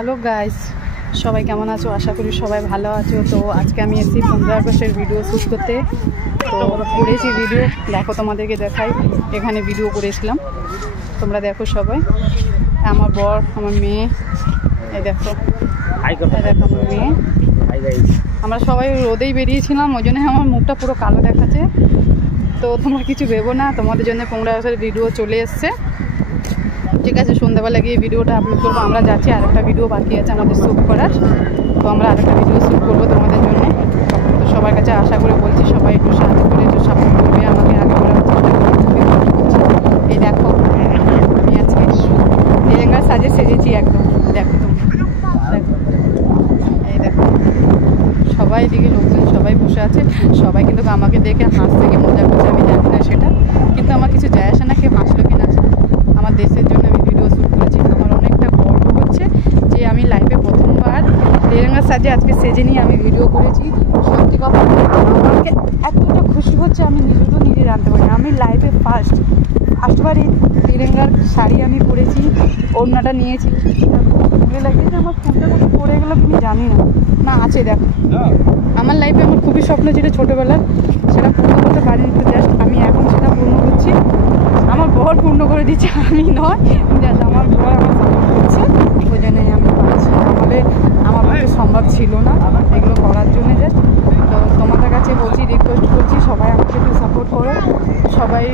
Hello guys, সবাই কেমন আছো? আশা করি সবাই ভালো আছো। তো আজকে আমি এসেছি 15 আগস্টের ভিডিও শ্যুট করতে। তো করেছি ভিডিও, দেখো তোমাদেরকে দেখাই। এখানে ভিডিও করেছিলাম, তোমরা দেখো সবাই। আমার বর, আমার মেয়ে, এই দেখো, দেখো আমার মেয়ে। আমরা সবাই রোদেই বেরিয়েছিলাম, ওই জন্য আমার মুখটা পুরো কালো দেখাচ্ছে। তো তোমরা কিছু ভেবো না, তোমাদের জন্য 15 আগস্টের ভিডিও চলে এসছে। ঠিক আছে, সন্ধ্যাবেলা গিয়ে ভিডিওটা আপলোড করবো। আমরা যাচ্ছি, আরেকটা ভিডিও বাকি আছে আমাদের শ্যুট করার। তো আমরা আরেকটা ভিডিও শ্যুট করবো তোমাদের জন্য। তো সবার কাছে আশা করে বলছি, সবাই একটু সাহায্য করে, একটু সাপোর্ট করবে আমাকে। আগে বলা হচ্ছে এই দেখো, আমি আজকে লেহেঙ্গার সাজে সেজেছি একদম। দেখো তোমরা, দেখো, এই দেখো সবাই দিকে লোকজন সবাই বসে আছে। সবাই কিন্তু আমাকে দেখে হাসছে কি মজা করছে আমি জানি না সেটা, কিন্তু আমার কিছু যায় আসে না কে হাসলো কি না। আমার দেশের জন্য আমি ভিডিও শ্যুট করেছি। আমার অনেকটা গর্ব হচ্ছে যে আমি লাইফে প্রথমবার লেহেঙ্গার সাজে আজকে সেজে নিয়ে আমি ভিডিও করেছি। সত্যি কথা আমাকে এতটা খুশি হচ্ছে, আমি নিজে জানতে পারি না। আমি লাইফে ফার্স্টবার এই লেহেঙ্গার শাড়ি আমি পরেছি, ওড়নাটা নিয়েছি। মনে লাগে যে আমার ফুলটা কত পরে গেলো তুমি জানি না, না আছে দেখো। আমার লাইফে আমার খুবই স্বপ্ন ছিল ছোটোবেলার, সেটা পূর্ণ করতে পারিনি। তো জাস্ট আমি এখন সেটা পূর্ণ করছি। আমার বর পূর্ণ করে দিচ্ছে, আমি নয়। জাস্ট আমার বর আমার সাপোর্ট করছে, ওই জন্যই আমি পারছি। তাহলে আমার পক্ষে সম্ভব ছিল না এগুলো করার জন্য। জাস্ট তো তোমাদের কাছে বলছি, রিকোয়েস্ট করছি, সবাই আমাকে একটু সাপোর্ট করো, সবাই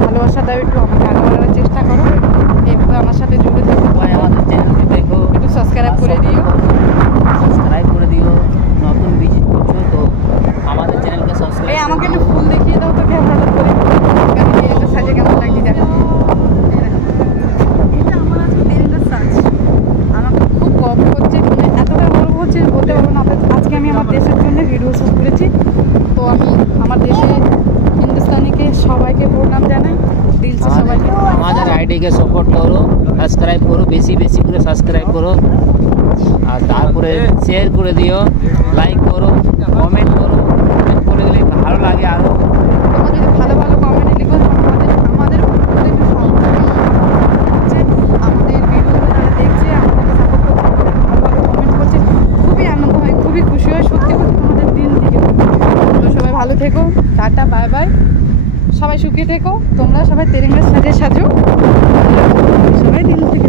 ভালোবাসা দাও, একটু আমাকে আগে বাড়ানোর চেষ্টা করো। এইভাবে আমার সাথে জুড়ে থাকো, আমাদের চ্যানেলটি দেখো, একটু সাবস্ক্রাইব করে দিও। নতুন ভিজিট করছো তো আমাদের চ্যানেলকে সাবস্ক্রাইব। আমাকে একটু ফুল দেখিয়ে দাও তো ক্যামেরাটা করে, লেহেঙ্গা সাজে কেমন লাগছে দেখো। এটা আমার আজকে লেহেঙ্গা সাজ, আমাকে খুব গর্ব হচ্ছে, মানে এতটা গর্ব হচ্ছে বলতে পারবো না। আজকে আমি আমার দেশের জন্য ভিডিও শ্যুট করেছি। তো আমি আমার দেশে হিন্দুস্তানিকে সবাইকে প্রণাম জানাই, দিলসে সবাইকে। আমাদের আইডিকে সাপোর্ট করো, সাবস্ক্রাইব করো, বেশি করে সাবস্ক্রাইব করো, আর তারপরে শেয়ার করে দিও, লাইক করো, কমেন্ট করো, করে দিলে ভালো লাগে। আরও তোমরা যদি ভালো কমেন্ট লিখো, আমাদের আমাদের ভিডিওগুলো যারা দেখছে, আমাদেরকে সাপোর্ট করছে, ভালো কমেন্ট করছে, খুবই আনন্দ হয়, খুবই খুশি হয়। সত্যি কথা তোমাদের দিল থেকে। তো সবাই ভালো থেকো, টাটা, বাই বাই। সবাই সুখী থেকো, তোমরা সবাই তেরেঙ্গার সাজে সাজো। সবাই দিল থেকে